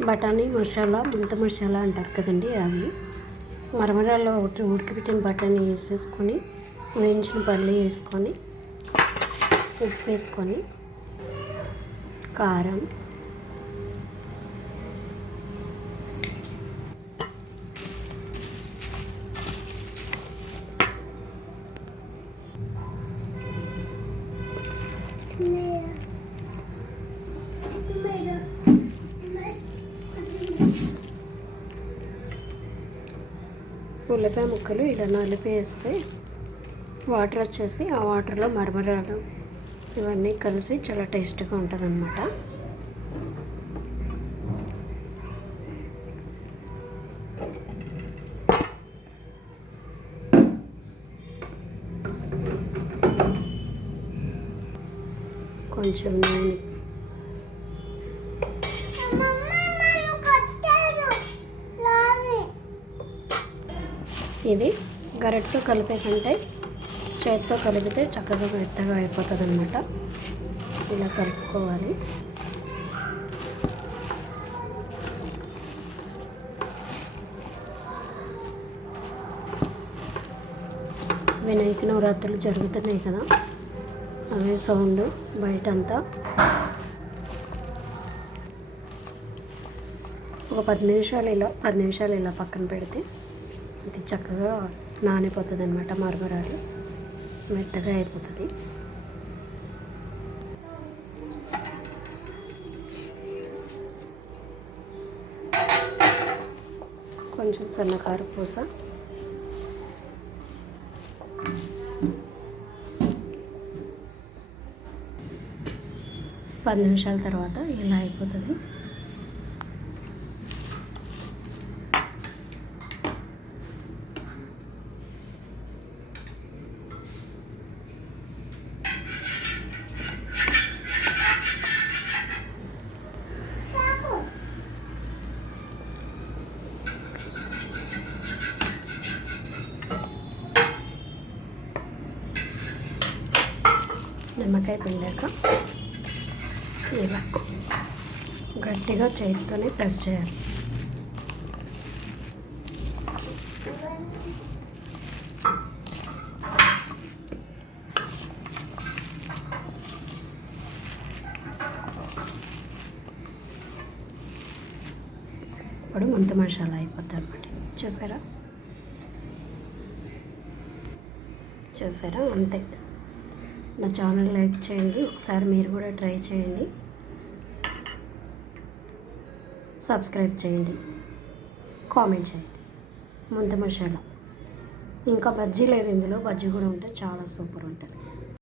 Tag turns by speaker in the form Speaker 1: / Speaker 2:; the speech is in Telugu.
Speaker 1: బఠానీ మసాలా ముంత మసాలా అంటారు కదండి అవి. మరమరాల్లో ఒకటి ఉడకబెట్టిన బఠానీ వేసేసుకొని వేయించిన పల్లి వేసుకొని ఉప్పు వేసుకొని కారం ఉల్లిపాయ ముక్కలు ఇలా నలిపి వేస్తే వాటర్ వచ్చేసి ఆ వాటర్లో మరమరాలు ఇవన్నీ కలిసి చాలా టేస్ట్గా ఉంటుంది అన్నమాట కొంచెం నూనె ఇది గరెట్తో కలిపే కంటే చేతితో కలిపితే చక్కగా మెత్తగా అయిపోతుంది అనమాట ఇలా కలుపుకోవాలి. వినాయక నవరాత్రులు జరుగుతున్నాయి కదా అవే సౌండ్ బయటంతా. ఒక పది నిమిషాలు ఇలా పది నిమిషాలు ఇలా పక్కన పెడితే ఇది చక్కగా నానిపోతుంది అనమాట మరమరాలు. మెత్తగా అయిపోతుంది. కొంచెం సన్నకారు పూస. పది నిమిషాల తర్వాత ఇలా అయిపోతుంది. నిమ్మకాయ పిండాక ఇలా గట్టిగా చేతితోనే ప్రెస్ చేయాలి. ఇప్పుడు ముంత మసాలా అయిపోద్ది అనమాట చూసారా? చూసారా? అంతే. నా ఛానల్ లైక్ చేయండి. ఒకసారి మీరు కూడా ట్రై చేయండి. సబ్స్క్రైబ్ చేయండి. కామెంట్ చేయండి. ముంత మసాలా. ఇంకా బజ్జీ లేదు ఇందులో? బజ్జీ కూడా ఉంటే చాలా సూపర్ ఉంటుంది.